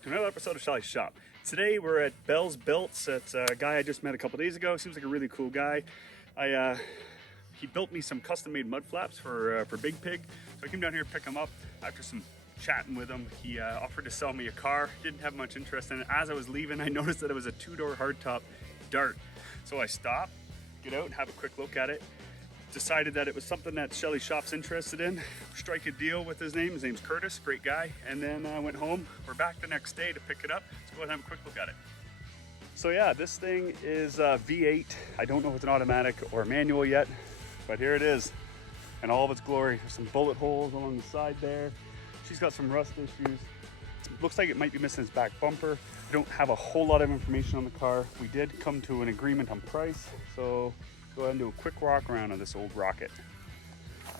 back to another episode of Schelly's Shop. Today we're at Bell's Builts. It's a guy I just met a couple days ago. Seems like a really cool guy. He built me some custom-made mud flaps for Big Pig. So I came down here to pick him up. After some chatting with him, he offered to sell me a car. Didn't have much interest in it. As I was leaving, I noticed that it was a two-door hardtop Dart. So I stopped, get out and have a quick look at it. Decided that it was something that Schelly Shop's interested in. Strike a deal with his name. His name's Curtis, great guy. And then I went home. We're back the next day to pick it up. Let's go ahead and have a quick look at it. So yeah, this thing is V8. I don't know if it's an automatic or manual yet, but here it is in all of its glory. There's some bullet holes along the side there. She's got some rust issues. Looks like it might be missing its back bumper. I don't have a whole lot of information on the car. We did come to an agreement on price, so go ahead and do a quick walk around on this old rocket.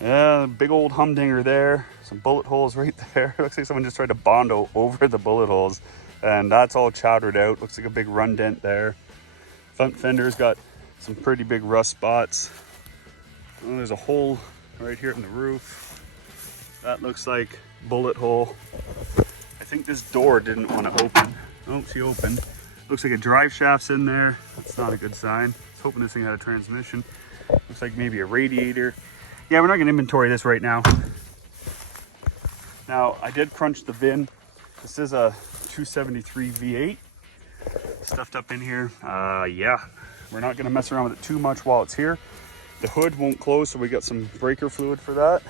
Yeah, big old humdinger there. Some bullet holes right there. Looks like someone just tried to Bondo over the bullet holes, and that's all chowdered out. Looks like a big run dent there. Front fender's got some pretty big rust spots. Oh, there's a hole right here in the roof. That looks like bullet hole. I think this door didn't want to open. Oh, she opened. Looks like a drive shaft's in there. That's not a good sign. I was hoping this thing had a transmission. Looks like maybe a radiator. Yeah, we're not gonna inventory this right now. Now, I did crunch the VIN. This is a 273 V8 stuffed up in here. Yeah, we're not gonna mess around with it too much while it's here. The hood won't close, so we got some breaker fluid for that.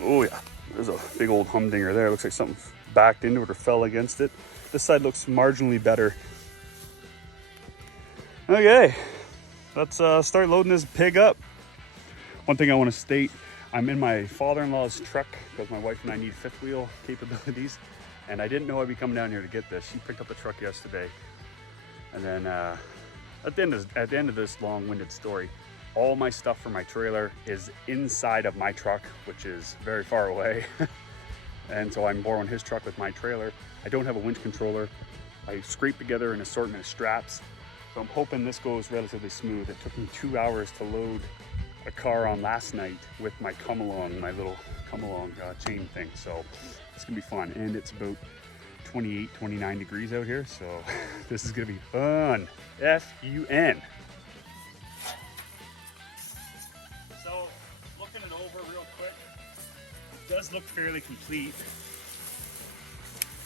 Oh yeah, there's a big old humdinger there. Looks like something backed into it or fell against it. This side looks marginally better. Okay, let's start loading this pig up. One thing I want to state, I'm in my father-in-law's truck because my wife and I need fifth wheel capabilities, and I didn't know I'd be coming down here to get this. She picked up the truck yesterday, and then at the end of this long-winded story, all my stuff for my trailer is inside of my truck, which is very far away. And so I'm borrowing his truck with my trailer. I don't have a winch controller. I scraped together an assortment of straps. So I'm hoping this goes relatively smooth. It took me 2 hours to load a car on last night with my come-along, my little come-along chain thing. So it's gonna be fun. And it's about 28, 29 degrees out here. So this is gonna be fun. F-U-N. So looking it over real quick, it does look fairly complete.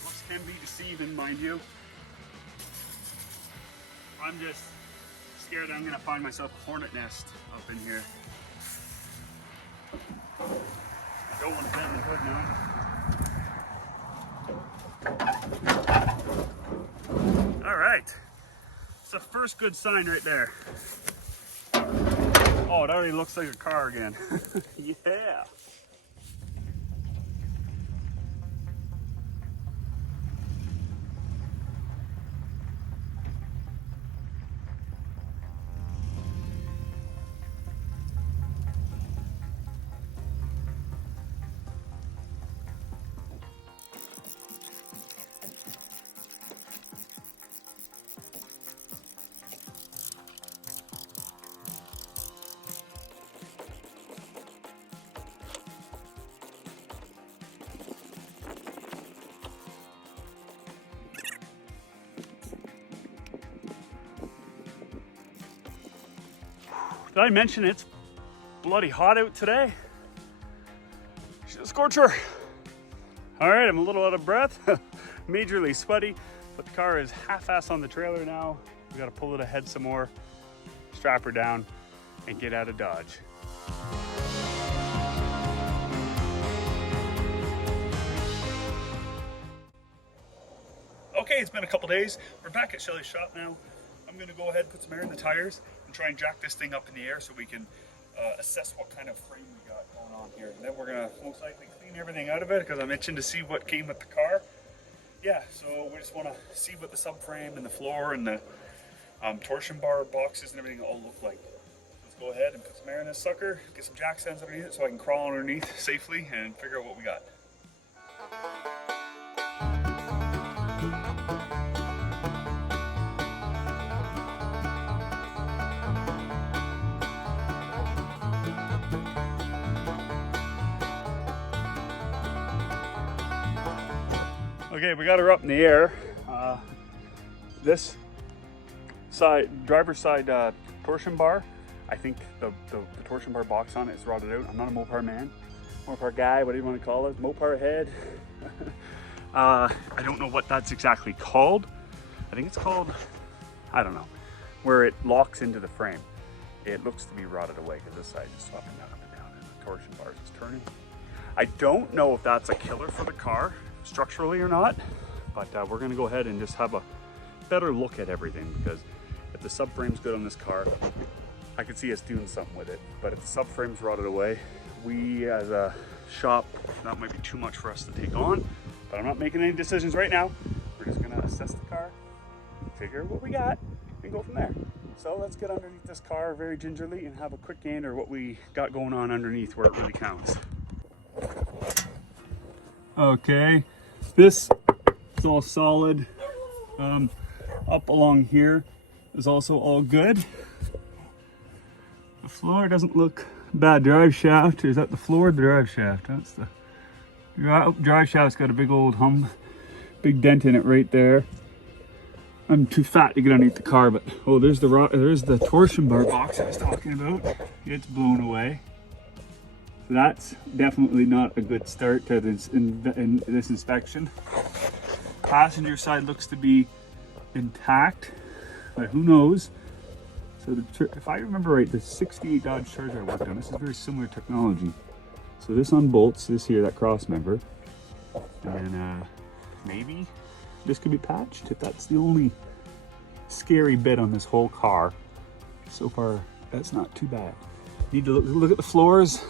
Looks can be deceiving, mind you. I'm just scared that I'm gonna find myself a hornet nest up in here. I don't want to bend the hood now. All right, it's the first good sign right there. Oh, it already looks like a car again. Yeah. Did I mention it's bloody hot out today? She's a scorcher. All right, I'm a little out of breath, majorly sweaty, but the car is half-ass on the trailer now. We gotta pull it ahead some more, strap her down, and get out of Dodge. Okay, it's been a couple days. We're back at Schelly's shop now. I'm gonna go ahead and put some air in the tires and try and jack this thing up in the air so we can assess what kind of frame we got going on here. And then we're gonna most likely clean everything out of it because I'm itching to see what came with the car. Yeah, so we just wanna see what the subframe and the floor and the torsion bar boxes and everything all look like. Let's go ahead and put some air in this sucker, get some jack stands underneath it so I can crawl underneath safely and figure out what we got. Okay, we got her up in the air. This side, driver's side torsion bar, I think the torsion bar box on it is rotted out. I'm not a Mopar man, Mopar guy, what do you want to call it? Mopar head. I don't know what that's exactly called. I think it's called, I don't know, where it locks into the frame. It looks to be rotted away because this side is up and down, and the torsion bar is turning. I don't know if that's a killer for the car structurally or not, but we're gonna go ahead and just have a better look at everything, because if the subframe's good on this car, I could see us doing something with it. But if the subframe's rotted away, we as a shop, that might be too much for us to take on, but I'm not making any decisions right now. We're just gonna assess the car, figure what we got, and go from there. So let's get underneath this car very gingerly and have a quick gander what we got going on underneath where it really counts. Okay, this is all solid. Up along here is also all good. The floor doesn't look bad. Drive shaft, is that the floor or the drive shaft? That's the drive shaft's got a big old big dent in it right there. I'm too fat to get underneath the car, but oh, there's the torsion bar box I was talking about. It's blown away. So that's definitely not a good start to this inspection. Passenger side looks to be intact, but who knows? So if I remember right, the 68 Dodge Charger I worked on, this is very similar technology. So this unbolts this here, that cross member, and maybe this could be patched if that's the only scary bit on this whole car. So far, that's not too bad. Need to look at the floors.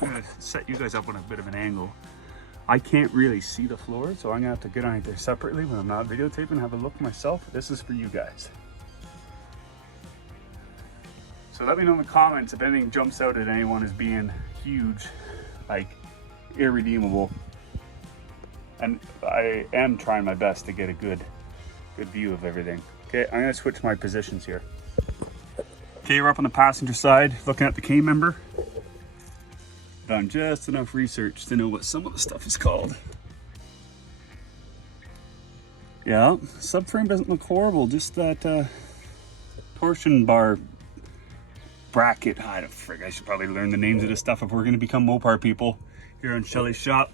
I'm gonna set you guys up on a bit of an angle. I can't really see the floor, so I'm gonna have to get on it there separately when I'm not videotaping and have a look myself. This is for you guys. So let me know in the comments if anything jumps out at anyone as being huge, like irredeemable. And I am trying my best to get a good view of everything. Okay, I'm gonna switch my positions here. Okay, we're up on the passenger side, looking at the K member. Done just enough research to know what some of the stuff is called. Yeah, subframe doesn't look horrible, just that torsion bar bracket. I don't frig, I should probably learn the names of this stuff if we're gonna become Mopar people here on Schelly's shop.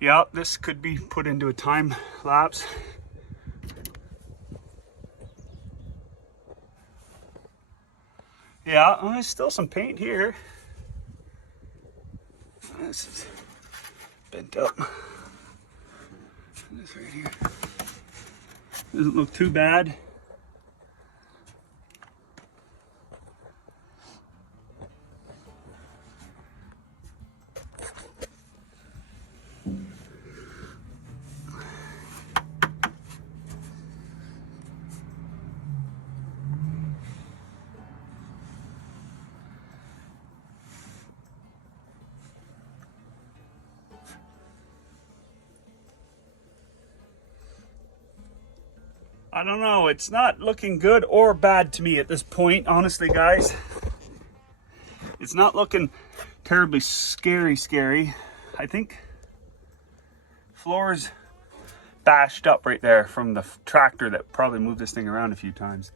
Yeah, this could be put into a time lapse. Yeah, there's still some paint here. This is bent up. This right here doesn't look too bad. I don't know, it's not looking good or bad to me at this point, honestly, guys. It's not looking terribly scary. I think floor's bashed up right there from the tractor that probably moved this thing around a few times.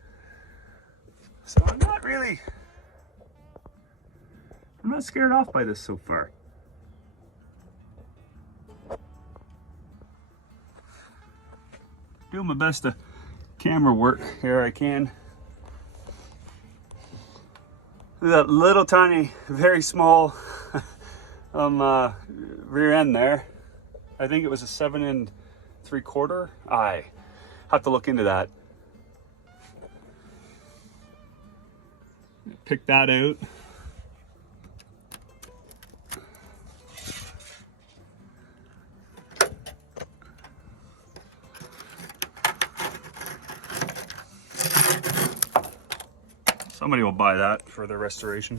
So I'm not scared off by this so far. Doing my best to camera work here I can. That little tiny, very small rear end there. I think it was a 7 3/4. I have to look into that. Pick that out. Somebody will buy that for their restoration.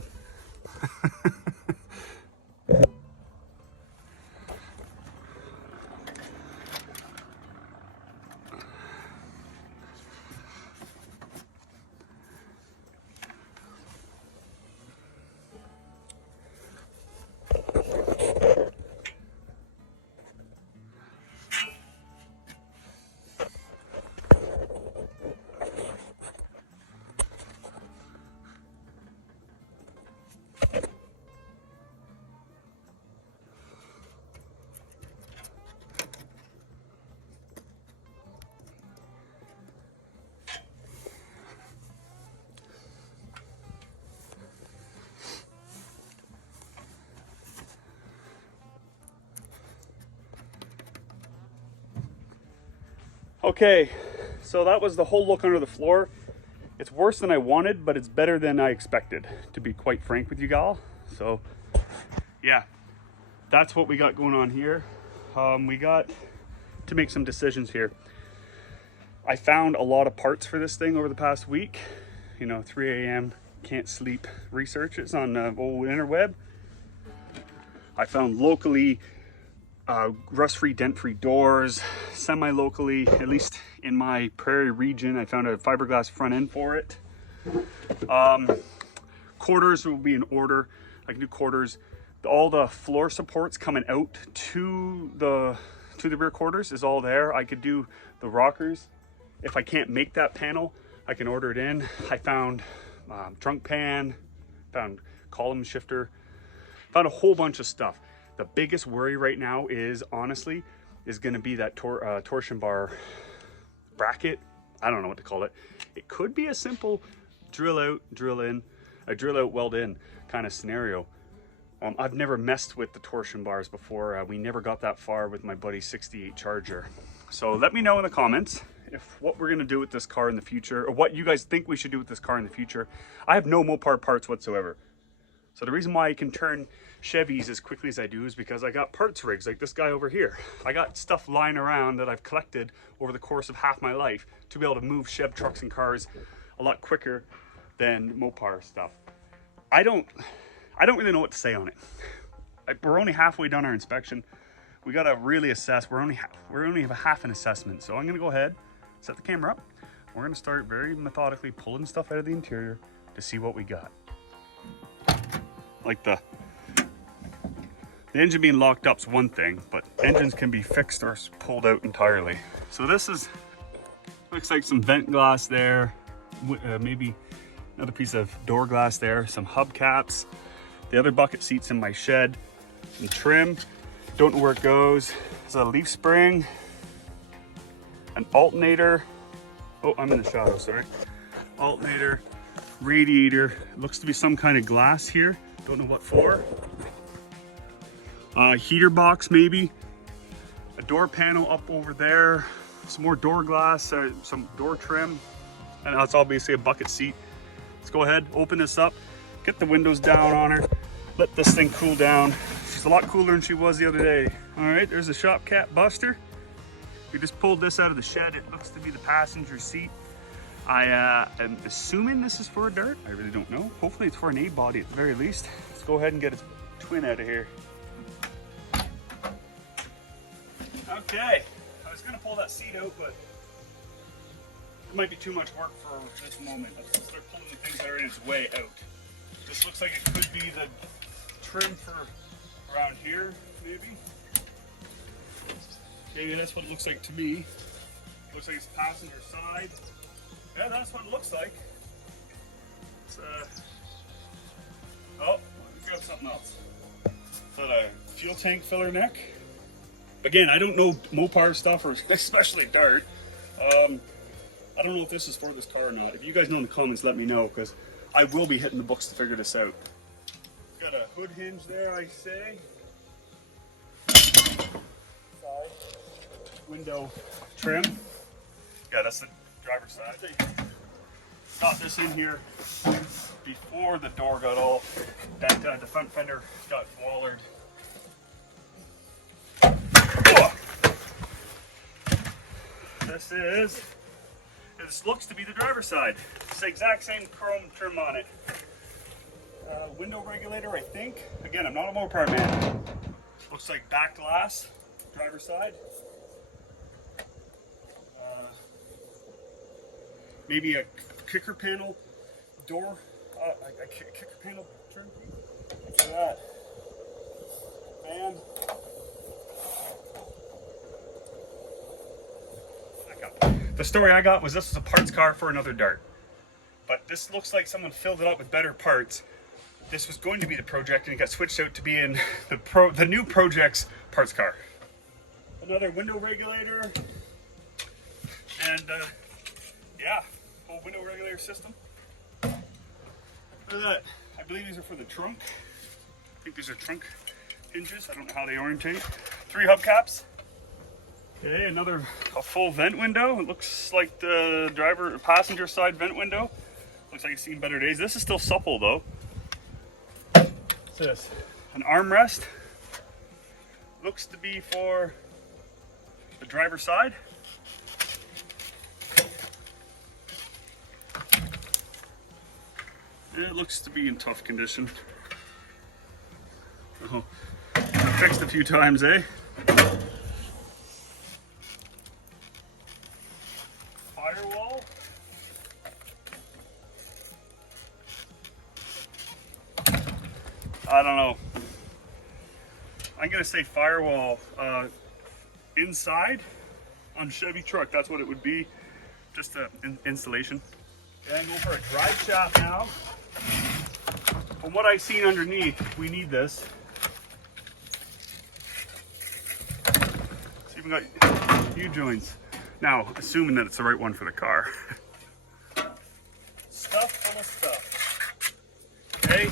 Okay, so that was the whole look under the floor. It's worse than I wanted, but it's better than I expected, to be quite frank with you, gal. So yeah, that's what we got going on here. We got to make some decisions here. I found a lot of parts for this thing over the past week. You know, 3 a.m. can't sleep research. It's on old interweb. I found locally rust-free, dent-free doors. Semi-locally, at least in my prairie region, I found a fiberglass front end for it. Quarters will be in order. I can do quarters. All the floor supports coming out to the rear quarters is all there. I could do the rockers. If I can't make that panel, I can order it in. I found trunk pan, found column shifter, found a whole bunch of stuff. The biggest worry right now is, honestly, is going to be that torsion bar bracket. I don't know what to call it. It could be a simple drill out, drill in, a drill out, weld in kind of scenario. I've never messed with the torsion bars before. We never got that far with my buddy 68 Charger. So let me know in the comments if what we're gonna do with this car in the future, or what you guys think we should do with this car in the future. I have no Mopar parts whatsoever. So the reason why I can turn Chevys as quickly as I do is because I got parts rigs like this guy over here. I got stuff lying around that I've collected over the course of half my life to be able to move Chev trucks and cars a lot quicker than Mopar stuff. I don't really know what to say on it. We're only halfway done our inspection. We gotta really assess. We only have a half an assessment. So I'm gonna go ahead, set the camera up. We're gonna start very methodically pulling stuff out of the interior to see what we got. Like the engine being locked up is one thing, but engines can be fixed or pulled out entirely. So this looks like some vent glass there, maybe another piece of door glass there, some hubcaps, the other bucket seats in my shed, some trim, don't know where it goes. There's a leaf spring, an alternator. Oh, I'm in the shadow, sorry. Alternator, radiator, looks to be some kind of glass here. Don't know what for. Heater box maybe. A door panel up over there. Some more door glass, some door trim. And that's obviously a bucket seat. Let's go ahead, open this up, get the windows down on her, let this thing cool down. She's a lot cooler than she was the other day. All right, there's a shop cat buster. We just pulled this out of the shed. It looks to be the passenger seat. I am assuming this is for a dart. I really don't know. Hopefully it's for an A-body at the very least. Let's go ahead and get its twin out of here. Okay, I was gonna pull that seat out, but it might be too much work for this moment. Let's start pulling the things that are in its way out. This looks like it could be the trim for around here, maybe. Maybe that's what it looks like to me. Looks like it's passenger side. Yeah, that's what it looks like. It's oh, we got something else. Is that a fuel tank filler neck? Again, I don't know Mopar stuff, or especially Dart. I don't know if this is for this car or not. If you guys know in the comments, let me know, because I will be hitting the books to figure this out. Got a hood hinge there, I say. Side. Window trim. Yeah, that's the driver's side. Got this in here before the door got all bent out. The front fender got wallered. This looks to be the driver's side. It's the exact same chrome trim on it. Window regulator, I think. Again, I'm not a Mopar man. Looks like back glass, driver's side. Maybe a kicker panel door, a kicker panel trim. Look at that. Fan. The story I got was this was a parts car for another Dart. But this looks like someone filled it up with better parts. This was going to be the Project and it got switched out to be in the new Project's parts car. Another window regulator. And yeah, whole window regulator system. Look at that. I believe these are for the trunk. I think these are trunk hinges. I don't know how they orientate. 3 hubcaps. Okay, a full vent window. It looks like the passenger side vent window. Looks like it's seen better days. This is still supple though. What's this? An armrest. Looks to be for the driver's side. It looks to be in tough condition. Oh, fixed a few times, eh? Firewall. I don't know. I'm gonna say firewall inside on Chevy truck. That's what it would be. Just an installation. Okay, I'm going for a drive shaft now. From what I've seen underneath, we need this. It's even got U-joints. Now, assuming that it's the right one for the car. Stuff full of stuff. Okay,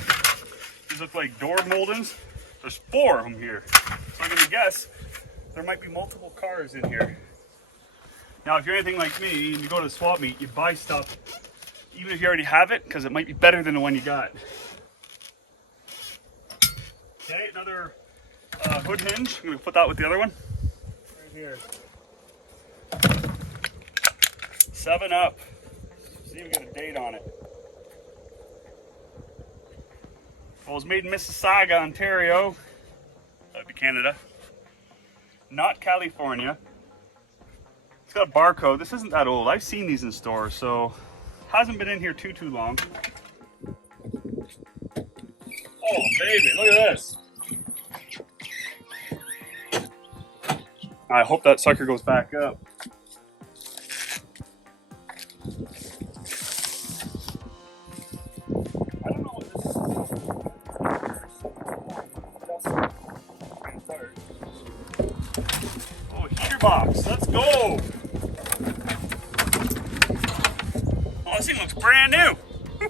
these look like door moldings. There's 4 of them here. So I'm gonna guess there might be multiple cars in here. Now, if you're anything like me and you go to the swap meet, you buy stuff even if you already have it, because it might be better than the one you got. Okay, another hood hinge. I'm gonna put that with the other one. Right here. 7 Up. See if we got a date on it. Well, it was made in Mississauga, Ontario. That'd be Canada. Not California. It's got a barcode. This isn't that old. I've seen these in stores, so hasn't been in here too long. Oh, baby, look at this. I hope that sucker goes back up. I don't know what this is. Oh, heater box. Let's go. Oh, this thing looks brand new. The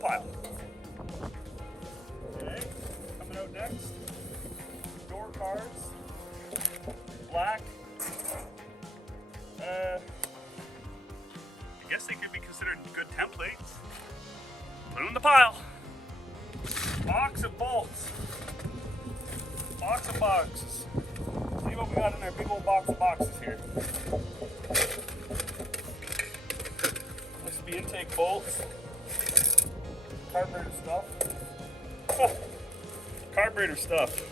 pile. Okay, coming out next. Door cards. Black. I guess they could be considered good templates. Put them in the pile. Box of bolts. Box of boxes. See what we got in our big old box of boxes here. This would be intake bolts. Carburetor stuff. Oh, carburetor stuff.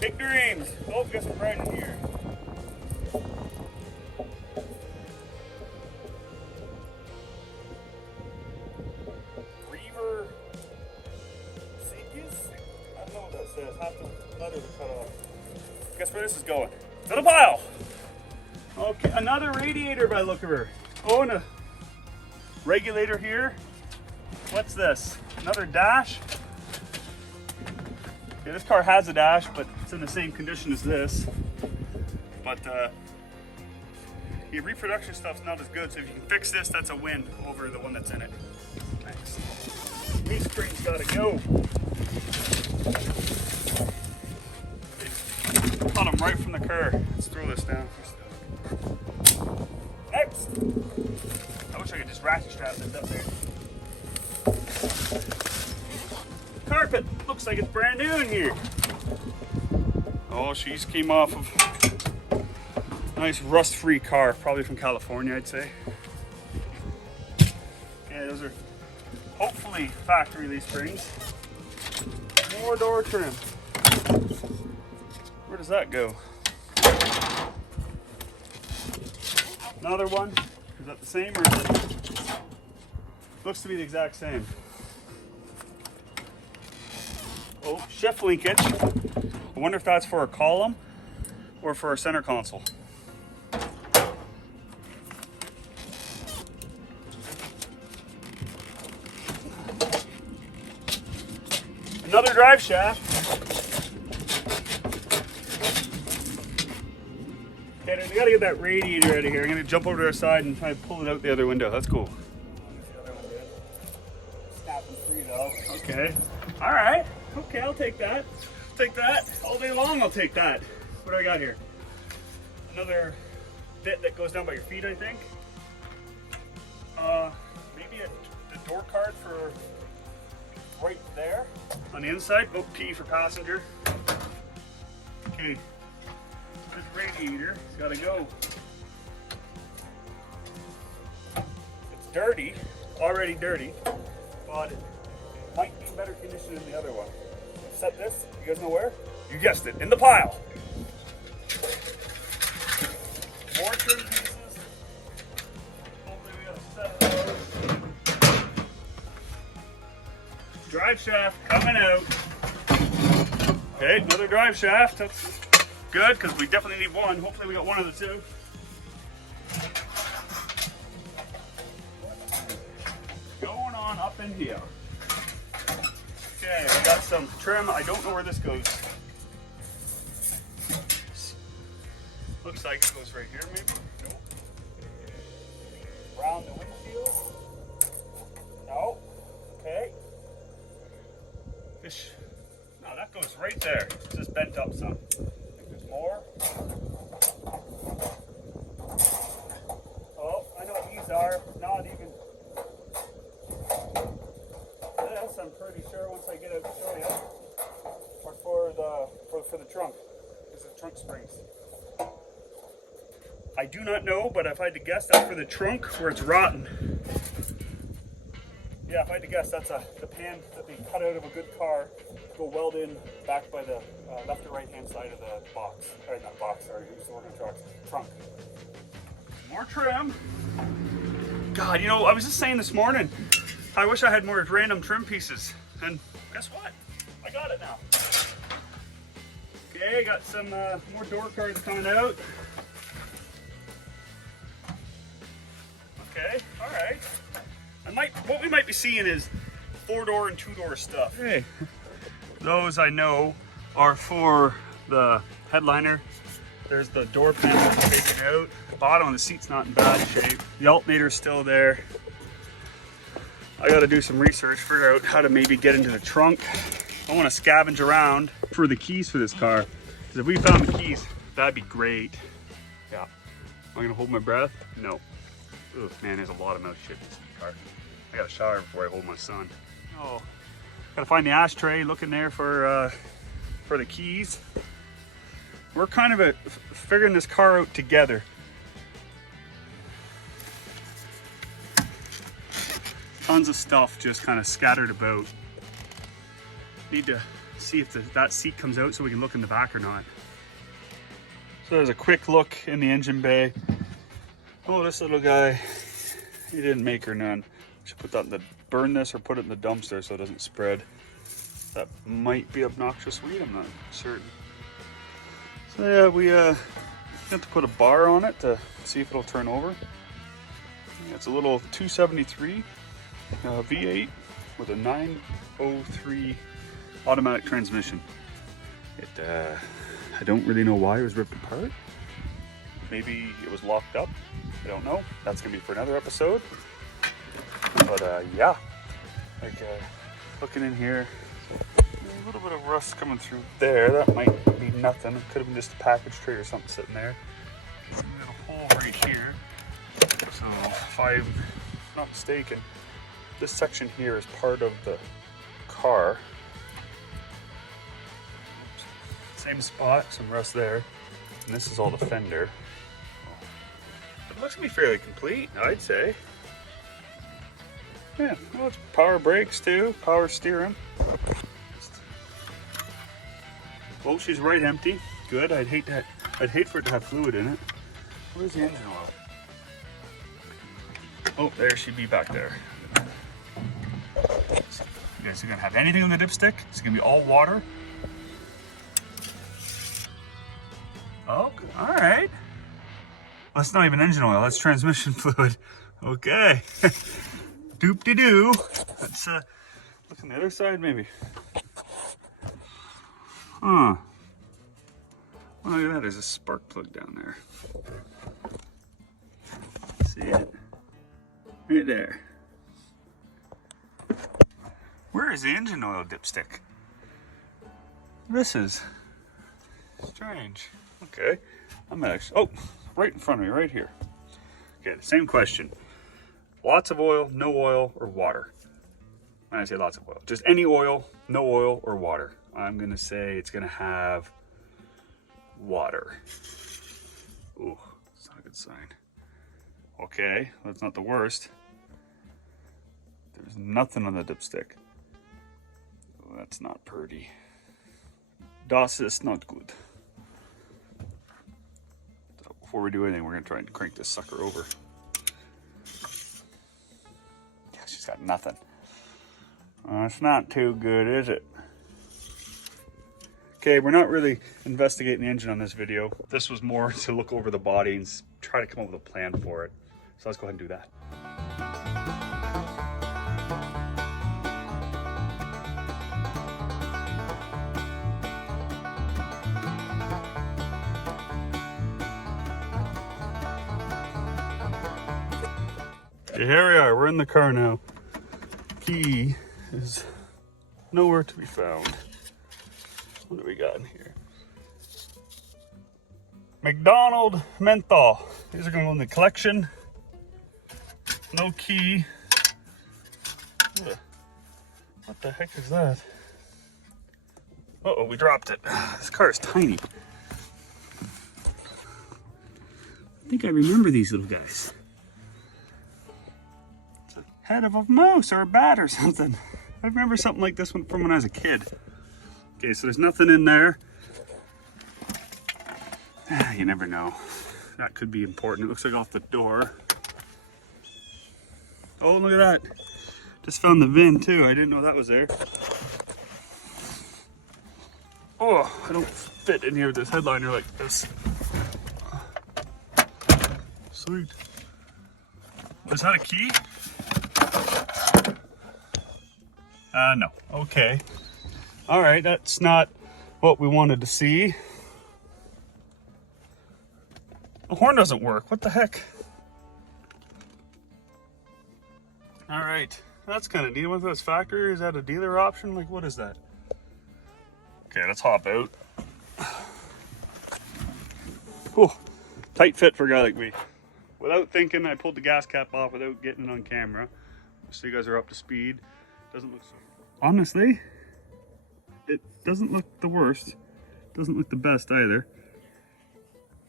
Big dreams. Oh, guess we're right in here. Reaver Seekers? I don't know what that says. Half the letters are cut off. Guess where this is going? To the pile. Okay, another radiator by the look of her. Oh, and a regulator here. What's this? Another dash. Okay, this car has a dash, but it's in the same condition as this. But your reproduction stuff's not as good, so if you can fix this, that's a win over the one that's in it. Thanks. These springs gotta go. Cut them right from the car. Let's throw this down. Next. I wish I could just ratchet strap this up there. Carpet looks like it's brand new in here. Oh, she's came off of a nice rust-free car, probably from California, I'd say. Okay, those are hopefully factory leaf springs. More door trim. Where does that go? Another one. Is that the same or is it? Looks to be the exact same. Oh, shift linkage. I wonder if that's for a column or for a center console. Another drive shaft. Okay, we gotta get that radiator out of here. I'm gonna jump over to our side and try to pull it out the other window. That's cool. Snapping free though. Okay. All right. Okay, I'll take that. Take that all day long. I'll take that. What do I got here? Another bit that goes down by your feet, I think. Maybe the door card for right there on the inside. Oh, P for passenger. Okay, this radiator has got to go. It's dirty, already dirty, but it might be in better condition than the other one. Set this, you guys know where? You guessed it, in the pile. More trim pieces. Hopefully we got a set of those. Drive shaft coming out. Okay, another drive shaft. That's good because we definitely need one. Hopefully we got one of the two. Going on up in here. Okay, we got some trim. I don't know where this goes. Looks like it goes right here, maybe? Nope. Around the windshield? No. Okay. Fish. No, that goes right there. It's just bent up some. I think there's more. Oh, I know what these are. Not even. This, I'm pretty sure once I get it to show you. Or for the trunk. This is the trunk springs. I do not know, but if I had to guess, that's for the trunk where it's rotten. Yeah, if I had to guess, that's the pan that they cut out of a good car to go weld in back by the left or right hand side of the box. Or not box, sorry, used to work on trucks. Trunk. More trim. God, you know, I was just saying this morning, I wish I had more random trim pieces. And guess what? I got it now. Okay, got some more door cards coming out. Okay, all right. What we might be seeing is 4-door and 2-door stuff. Hey, those I know are for the headliner. There's the door panel taken out. The bottom of the seat's not in bad shape. The alternator's still there. I got to do some research, figure out how to maybe get into the trunk. I want to scavenge around for the keys for this car. Because if we found the keys, that'd be great. Yeah. Am I gonna hold my breath? No. Ugh, man, there's a lot of mouth shit in this car. I gotta shower before I hold my son. Oh, gotta find the ashtray, looking there for the keys. We're kind of figuring this car out together. Tons of stuff just kind of scattered about. Need to see if that seat comes out so we can look in the back or not. So there's a quick look in the engine bay. Oh, this little guy, he didn't make her none. Should put that in burn this or put it in the dumpster so it doesn't spread. That might be obnoxious weed, I'm not certain. So yeah, we have to put a bar on it to see if it'll turn over. It's a little 273 V8 with a 903 automatic transmission. I don't really know why it was ripped apart. Maybe it was locked up. I don't know. That's gonna be for another episode. But yeah, like looking in here, a little bit of rust coming through there. That might be nothing. It could have been just a package tray or something sitting there. We got a hole right here. So if I'm not mistaken, this section here is part of the car. Same spot, some rust there. And this is all the fender. It looks to be fairly complete, I'd say. Yeah, well, it's power brakes too, power steering. Oh, she's right empty. Good. I'd hate for it to have fluid in it. Where's the engine oil? Oh, there she'd be back there. So you guys are gonna have anything on the dipstick? It's gonna be all water. Oh, all right. Well, that's not even engine oil. That's transmission fluid. Okay. Doop-de-doo. Let's look on the other side, maybe. Huh. Oh, look at that. There's a spark plug down there. See it? Right there. Where is the engine oil dipstick? This is strange. Okay, I'm actually, oh, right in front of me, right here. Okay, the same question. Lots of oil, no oil, or water? When I say lots of oil, just any oil, no oil, or water. I'm gonna say it's gonna have water. Ooh, that's not a good sign. Okay, that's not the worst. There's nothing on the dipstick. Oh, that's not pretty. Das is not good. So before we do anything, we're gonna try and crank this sucker over. Yeah, she's got nothing. It's not too good, is it? Okay, we're not really investigating the engine on this video. This was more to look over the body and try to come up with a plan for it. So let's go ahead and do that. Okay, here we are, we're in the car now. Key is nowhere to be found. What do we got in here? McDonald menthol. These are going to go in the collection. No key. Ugh. What the heck is that? Uh-oh, we dropped it. This car is tiny. I think I remember these little guys. It's a head of a mouse or a bat or something. I remember something like this one from when I was a kid. Okay, so there's nothing in there. You never know. That could be important. It looks like off the door. Oh, look at that. Just found the VIN too. I didn't know that was there. Oh, I don't fit in here with this headliner like this. Sweet. Is that a key? No. Okay. All right, that's not what we wanted to see. The horn doesn't work. What the heck? All right, that's kind of neat. What's this factory? Is that a dealer option? Like, what is that? Okay, let's hop out. Oh, tight fit for a guy like me. Without thinking, I pulled the gas cap off without getting it on camera. So you guys are up to speed. Doesn't look so. Honestly, it doesn't look the worst. Doesn't look the best either.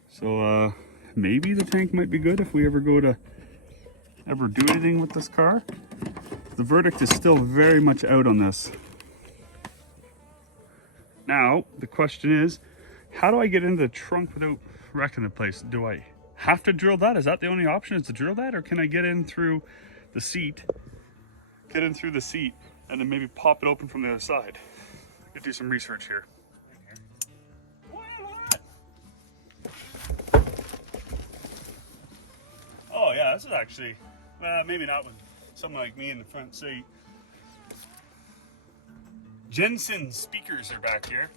So maybe the tank might be good if we ever go to do anything with this car. The verdict is still very much out on this. Now, the question is, how do I get into the trunk without wrecking the place? Do I have to drill that? Is that the only option, is to drill that? Or can I get in through the seat? Get in through the seat and then maybe pop it open from the other side. I could do some research here. Oh yeah, this is actually, maybe not with someone like me in the front seat. Jensen speakers are back here.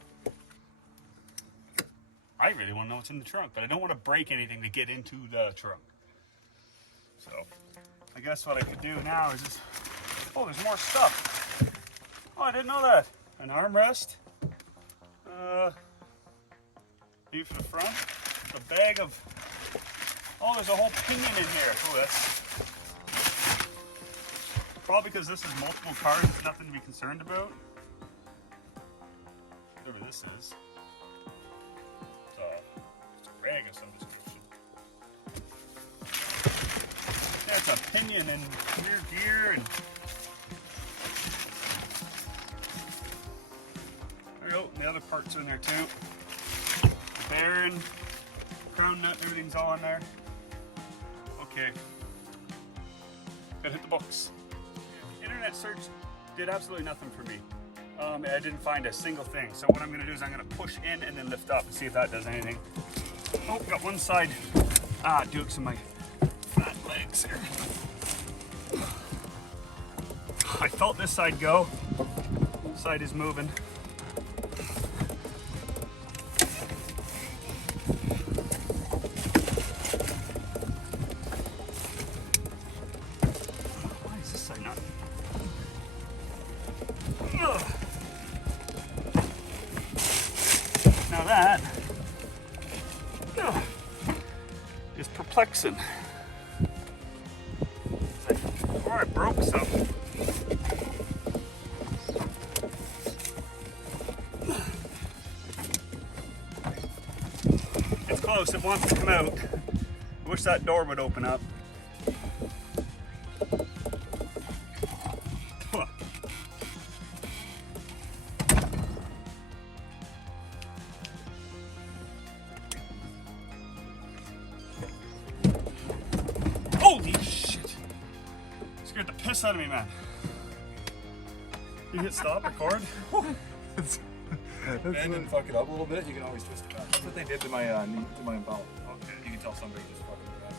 I really want to know what's in the trunk, but I don't want to break anything to get into the trunk. So, I guess what I could do now is just, oh, there's more stuff. Oh, I didn't know that. An armrest. Maybe for the front. A bag of, oh, there's a whole pinion in here. Oh, that's probably because this is multiple cars, it's nothing to be concerned about. Whatever this is. It's a rag of some description. There's a pinion and rear gear and there we go. The other parts are in there too. The bearing, crown nut, everything's all in there. Okay. Gotta hit the books. Internet search did absolutely nothing for me. I didn't find a single thing. So what I'm gonna do is I'm gonna push in and then lift up and see if that does anything. Oh, got one side. Dukes in my fat legs here. I felt this side go. This side is moving. Why is this side not? flexing. Or I broke something. It's close, it wants to come out. I wish that door would open up. Huh. Holy shit! Scared the piss out of me, man. You hit stop, record. And then fuck it up a little bit, you can always twist it back. That's what they did to my knee, to my Impala. Okay. You can tell somebody just fucking did that.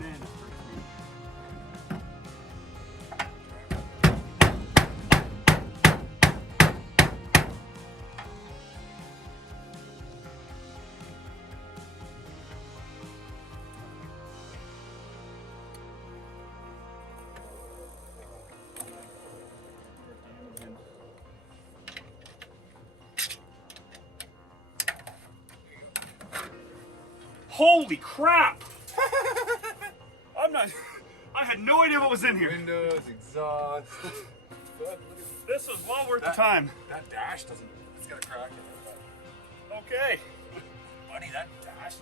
Man, this hurts me. Holy crap! I had no idea what was in here. Windows, exhaust. This was well worth the time. That dash doesn't, it's got a crack in it. Okay. Buddy, that dash is...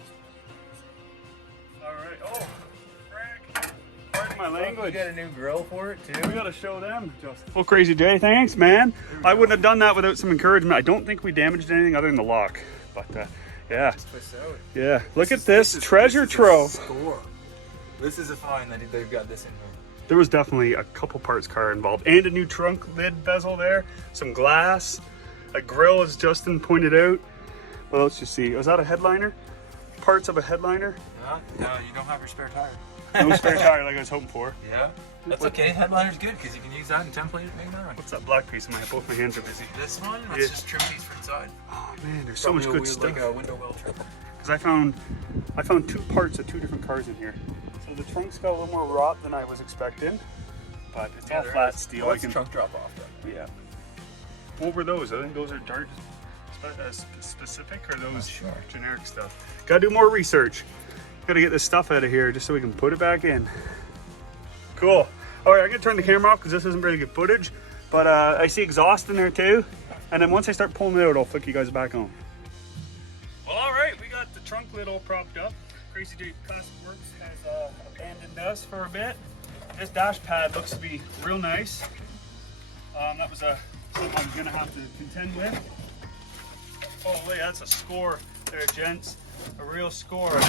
Alright. Oh, frick. Pardon my language. You got a new grill for it too? We gotta show them, Justin. Well, Crazy Jay, thanks, man. I wouldn't have done that without some encouragement. I don't think we damaged anything other than the lock. But, yeah. Twist out. Yeah. Look at this treasure trove. Score. This is a find that they've got this in here. There was definitely a couple parts car involved, and a new trunk lid bezel there, some glass, a grill as Justin pointed out. Well, let's just see. Was that a headliner? Parts of a headliner? No, you don't have your spare tire. No spare tire like I was hoping for. Yeah, that's okay. Headliner's good because you can use that and template it, make another one. What's that black piece of my? Both my hands are busy. This one? Let's Yeah. just trim these for inside. Oh man, there's so much good stuff. Like a window well trim. Because I found two parts of two different cars in here. So the trunk's got a little more rot than I was expecting, but it's all flat steel. What's the trunk drop off then? Yeah. What were those? I think those are Dart specific, or those generic stuff. Gotta do more research. Gotta get this stuff out of here just so we can put it back in. Cool. All right, I'm gonna turn the camera off because this isn't very good footage, but I see exhaust in there too. And then once I start pulling it out, I'll flick you guys back on. Well, all right, we got the trunk lid all propped up. Crazy J Plastic Works has abandoned us for a bit. This dash pad looks to be real nice. That was something I was gonna have to contend with. Oh wait, that's a score there, gents. A real score.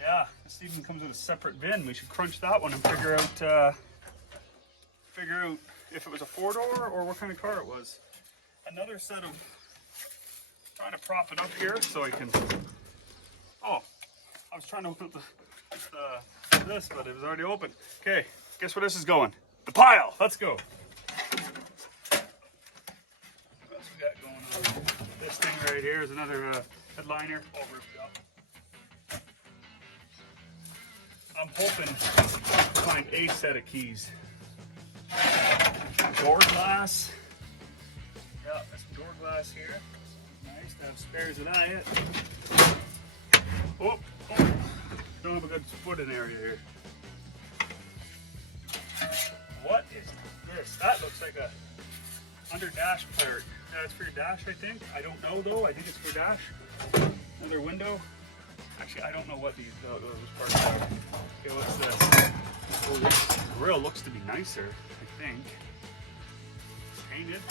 Yeah, this even comes with a separate bin. We should crunch that one and figure out if it was a 4-door or what kind of car it was. Another set of trying to prop it up here so I can. Oh, I was trying to open up this, but it was already open. Okay, guess where this is going? The pile. Let's go. What else we got going on? This thing right here is another headliner all ripped up. I'm hoping to find a set of keys. Door glass. Yeah, there's some door glass here. Nice to have spares of that. Oh, don't have a good footing area here. What is this? That looks like a under dash part. That's for your dash, I think. I don't know though. I think it's for dash. Another window. Actually, I don't know what those parts are. Okay, what's this? Oh, this grill looks to be nicer, I think. Painted.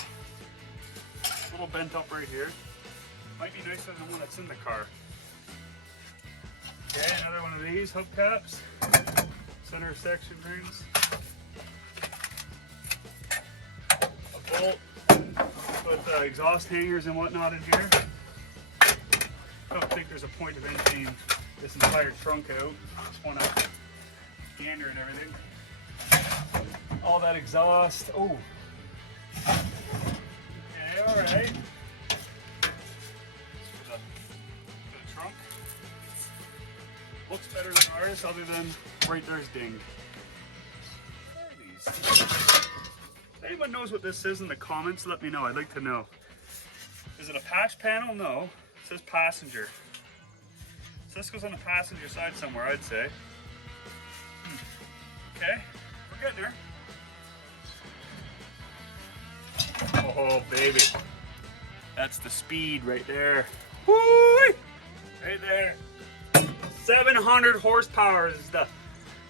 A little bent up right here. Might be nicer than the one that's in the car. Okay, another one of these hubcaps. Center section rings. A bolt with exhaust hangers and whatnot in here. I don't think there's a point of emptying this entire trunk out. Just want to gander and everything. All that exhaust. Oh. Okay, all right. For the trunk. Looks better than ours, other than right there's dinged. anyone knows what this is in the comments, let me know. I'd like to know. Is it a patch panel? No. It says passenger. So this goes on the passenger side somewhere, I'd say. Okay, we're getting there. Oh, baby. That's the speed right there. Woo! Right there. 700 horsepower is the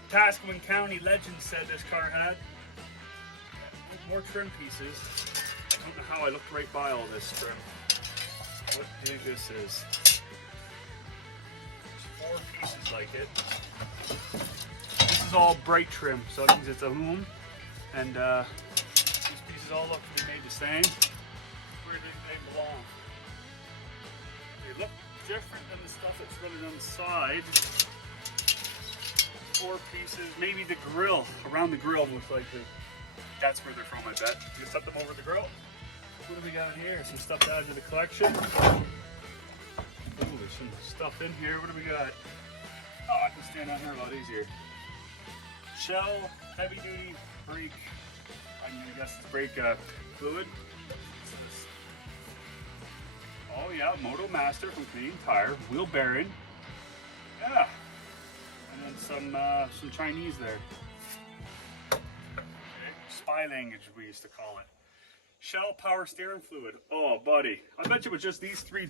Tascoman County legend said this car had. More trim pieces. I don't know how I looked right by all this trim. What do you think this is? There's 4 pieces like it. This is all bright trim, so it means it's aluminum. And these pieces all look to be made the same. Where do they belong? They look different than the stuff that's running on the side. 4 pieces, maybe the grill, around the grill most likely. That's where they're from, I bet. You set them over the grill. What do we got in here? Some stuff to add to the collection. Ooh, there's some stuff in here. What do we got? Oh, I can stand on here a lot easier. Shell, heavy duty brake. I guess it's brake fluid. Oh yeah, Moto Master from Canadian Tire, wheel bearing. Yeah, and then some Chinese there. Okay. Spy language we used to call it. Shell power steering fluid. Oh, buddy, I bet you with just these three,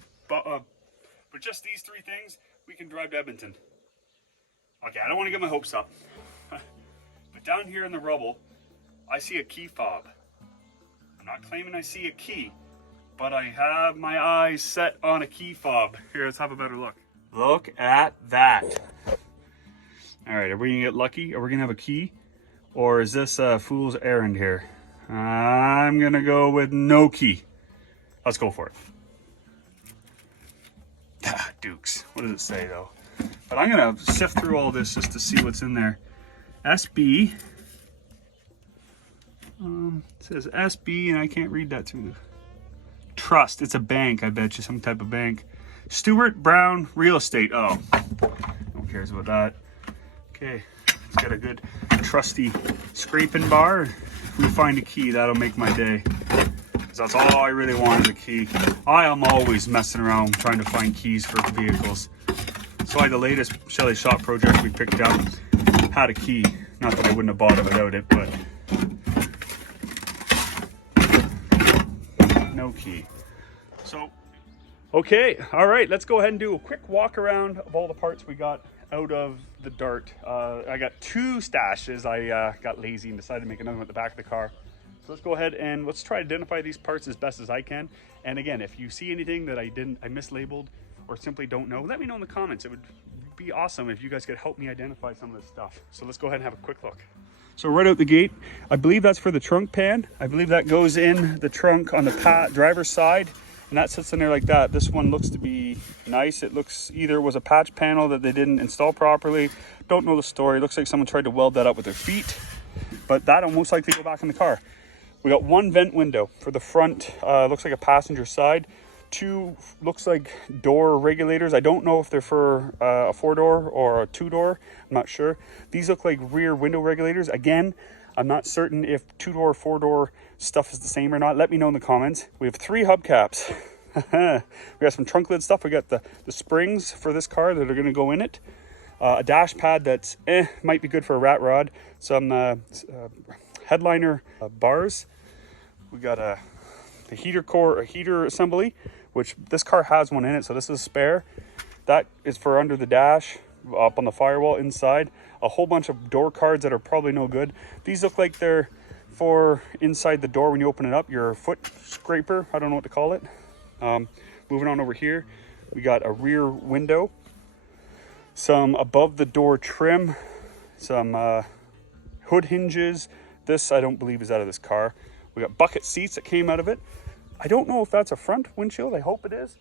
things, we can drive to Edmonton. Okay, I don't want to get my hopes up, but down here in the rubble, I see a key fob. I'm not claiming I see a key, but I have my eyes set on a key fob. Here, let's have a better look. Look at that. All right, are we gonna get lucky? Are we gonna have a key? Or is this a fool's errand here? I'm gonna go with no key. Let's go for it. Ah, Dukes, what does it say though? But I'm gonna sift through all this just to see what's in there. SB. It says SB and I can't read that through the Trust. It's a bank, I bet you, some type of bank. Stewart Brown Real Estate. Oh, no one cares about that. Okay, it's got a good trusty scraping bar. If we find a key, that'll make my day. Because that's all I really want is a key. I am always messing around trying to find keys for vehicles. So like the latest Schelly shop project we picked up had a key. Not that I wouldn't have bought it without it, but no key. So, okay, all right, let's go ahead and do a quick walk around of all the parts we got out of the Dart. I got 2 stashes. I got lazy and decided to make another one at the back of the car. So let's go ahead and let's try to identify these parts as best as I can. And again, if you see anything that I mislabeled or simply don't know, let me know in the comments. It would be awesome if you guys could help me identify some of this stuff. So let's go ahead and have a quick look. So right out the gate, I believe that's for the trunk pan. I believe that goes in the trunk on the driver's side, and that sits in there like that. This one looks to be nice. It looks either was a patch panel that they didn't install properly. Don't know the story. It looks like someone tried to weld that up with their feet, but that'll most likely go back in the car. We got 1 vent window for the front. Looks like a passenger side. 2 looks like door regulators. I don't know if they're for a 4-door or a 2-door. I'm not sure. These look like rear window regulators. Again, I'm not certain if 2-door or 4-door stuff is the same or not. Let me know in the comments. We have 3 hubcaps. We got some trunk lid stuff. We got the springs for this car that are going to go in it. A dash pad that's might be good for a rat rod. Some headliner bars. We got a heater assembly, which this car has one in it, so this is spare. That is for under the dash, up on the firewall inside. A whole bunch of door cards that are probably no good. These look like they're for inside the door when you open it up, your foot scraper, I don't know what to call it. Moving on over here, we got a rear window, some above the door trim, some hood hinges. This I don't believe is out of this car. We got bucket seats that came out of it. I don't know if that's a front windshield. I hope it is.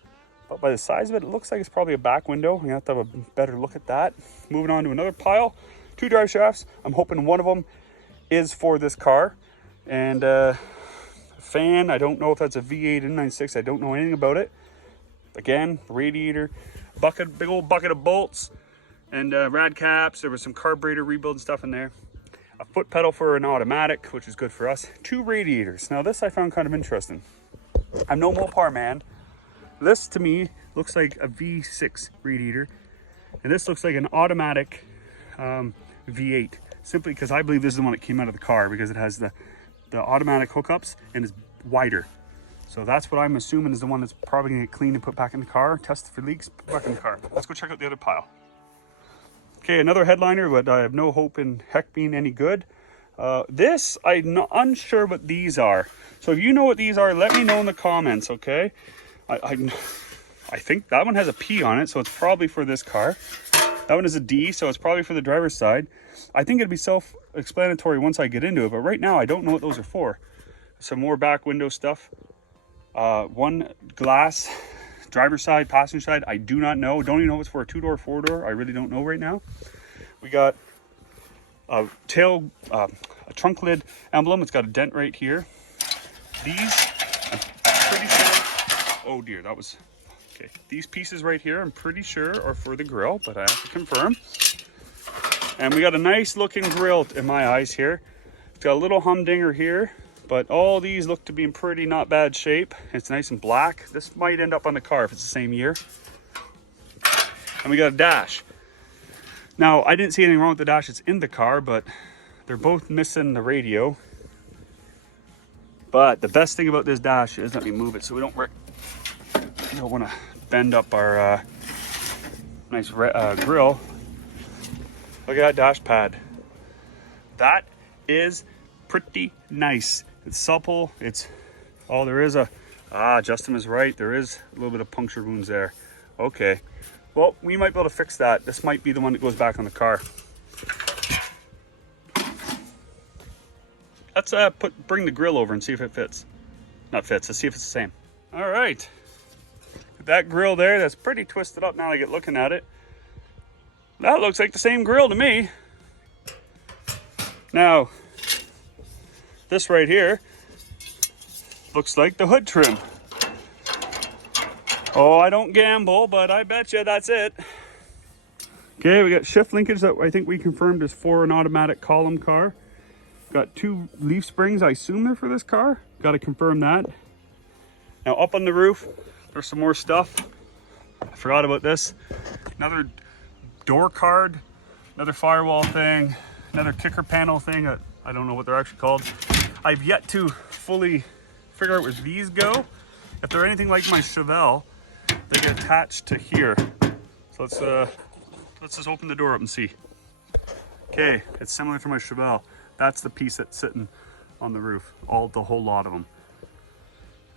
But by the size of it, it looks like it's probably a back window. I'm going to have to have a better look at that. Moving on to another pile. 2 drive shafts. I'm hoping one of them is for this car. And fan. I don't know if that's a V8 N96. I don't know anything about it. Again, radiator. Big old bucket of bolts. And rad caps. There was some carburetor rebuild stuff in there. a foot pedal for an automatic, which is good for us. 2 radiators. Now this I found kind of interesting. I'm no Mopar man. This to me looks like a V6 radiator, and this looks like an automatic V8. Simply because I believe this is the one that came out of the car, because it has the automatic hookups and is wider. So that's what I'm assuming is the one that's probably gonna get cleaned and put back in the car, tested for leaks, put back in the car. Let's go check out the other pile. Okay, another headliner, but I have no hope in heck being any good. This, I'm not unsure what these are. So if you know what these are, let me know in the comments, okay? I think that one has a P on it, so it's probably for this car. That one is a D, so it's probably for the driver's side. I think it'd be self-explanatory once I get into it, but right now I don't know what those are for. Some more back window stuff. One glass, driver's side, passenger side, I do not know. Don't even know if it's for a 2-door, 4-door. I really don't know right now. We got a trunk lid emblem. It's got a dent right here. These, I'm pretty sure, oh dear, that was, okay. These pieces right here, I'm pretty sure are for the grill, but I have to confirm. And we got a nice looking grill in my eyes here. It's got a little humdinger here, but all these look to be in pretty not bad shape. It's nice and black. This might end up on the car if it's the same year. And we got a dash. Now, I didn't see anything wrong with the dash. It's in the car, but they're both missing the radio. But the best thing about this dash is, let me move it so we don't want to bend up our nice grill. Look at that dash pad. That is pretty nice. It's supple. It's, oh, there is Justin is right. There is a little bit of puncture wounds there. Okay. Well, we might be able to fix that. This might be the one that goes back on the car. Let's bring the grill over and see if it fits. Not fits, let's see if it's the same. All right. That grill there, that's pretty twisted up now I get looking at it. That looks like the same grill to me. Now, this right here looks like the hood trim. Oh, I don't gamble, but I bet you that's it. Okay, we got shift linkage that I think we confirmed is for an automatic column car. Got 2 leaf springs. I assume they're for this car. Got to confirm that. Now up on the roof, there's some more stuff. I forgot about this. Another door card, another firewall thing, another kicker panel thing. I don't know what they're actually called. I've yet to fully figure out where these go. If they're anything like my Chevelle, they get attached to here. So let's just open the door up and see. Okay, it's similar to my Chevelle. That's the piece that's sitting on the roof, the whole lot of them.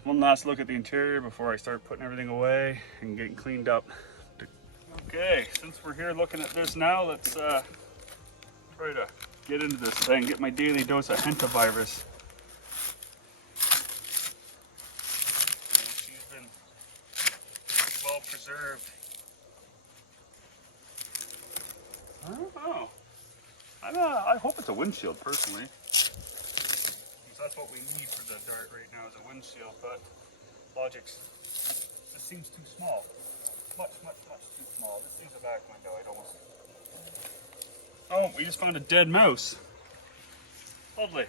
One last look at the interior before I start putting everything away and getting cleaned up. Okay, since we're here looking at this now, let's try to get into this thing, get my daily dose of hentavirus. She's been well preserved. I don't know. I hope it's a windshield, personally. Because that's what we need for the dart right now, is a windshield, but Logic's, this seems too small. Much too small. This thing's a back window, I'd almost... Oh, we just found a dead mouse. Lovely.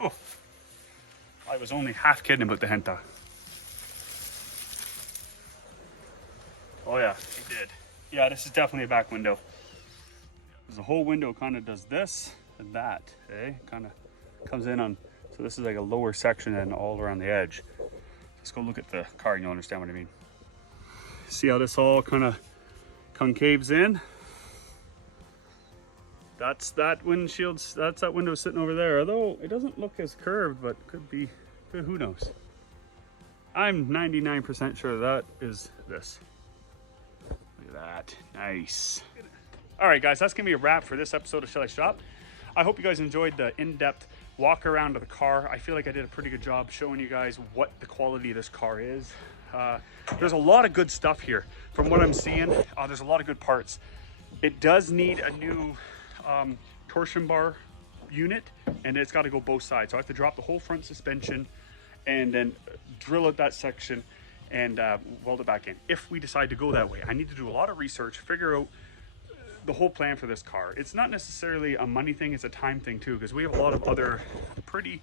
Oh, I was only half kidding about the henta. Oh yeah, he did. Yeah, this is definitely a back window. The whole window kind of does this and that, eh? Kind of comes in on, so this is like a lower section and all around the edge. Let's go look at the car and you'll understand what I mean. See how this all kind of concaves in? That's that windshield, that's that window sitting over there. Although it doesn't look as curved, but could be, who knows? I'm 99% sure that is this. Look at that, nice. All right, guys, that's gonna be a wrap for this episode of Schelly Shop. I hope you guys enjoyed the in-depth walk around of the car. I feel like I did a pretty good job showing you guys what the quality of this car is. There's a lot of good stuff here. From what I'm seeing, there's a lot of good parts. It does need a new torsion bar unit, and it's got to go both sides. So I have to drop the whole front suspension and then drill out that section and weld it back in. If we decide to go that way, I need to do a lot of research, figure out the whole plan for this car. It's not necessarily a money thing, it's a time thing too, because we have a lot of other pretty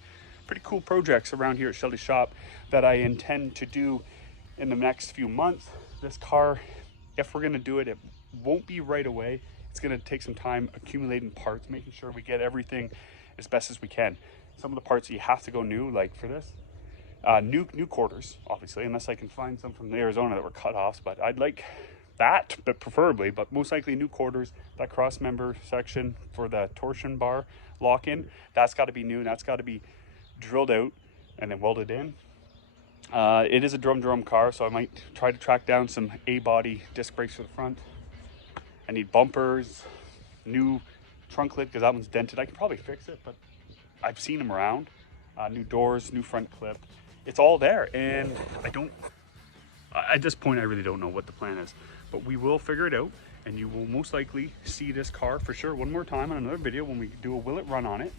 cool projects around here at Schelly shop that I intend to do in the next few months. This car, if we're gonna do it, it won't be right away. It's gonna take some time accumulating parts, making sure we get everything as best as we can. Some of the parts you have to go new, like for this, new quarters, obviously, unless I can find some from Arizona that were cut off, but I'd like that, but preferably, but most likely new quarters. That cross member section for the torsion bar lock-in, that's got to be new, and that's got to be drilled out and then welded in. It is a drum car, so I might try to track down some A-body disc brakes for the front. I need bumpers, new trunk lid because that one's dented. I can probably fix it, but I've seen them around. New doors, new front clip. It's all there, and at this point I really don't know what the plan is, but we will figure it out, and you will most likely see this car for sure one more time on another video when we do a will it run on it.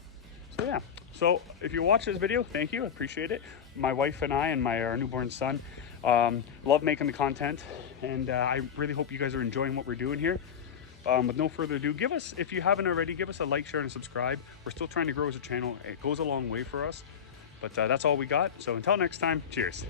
So yeah, so if you watch this video, thank you, I appreciate it. My wife and I and our newborn son love making the content, and I really hope you guys are enjoying what we're doing here. With no further ado, if you haven't already, give us a like, share, and subscribe. We're still trying to grow as a channel. It goes a long way for us, but that's all we got. So until next time, cheers.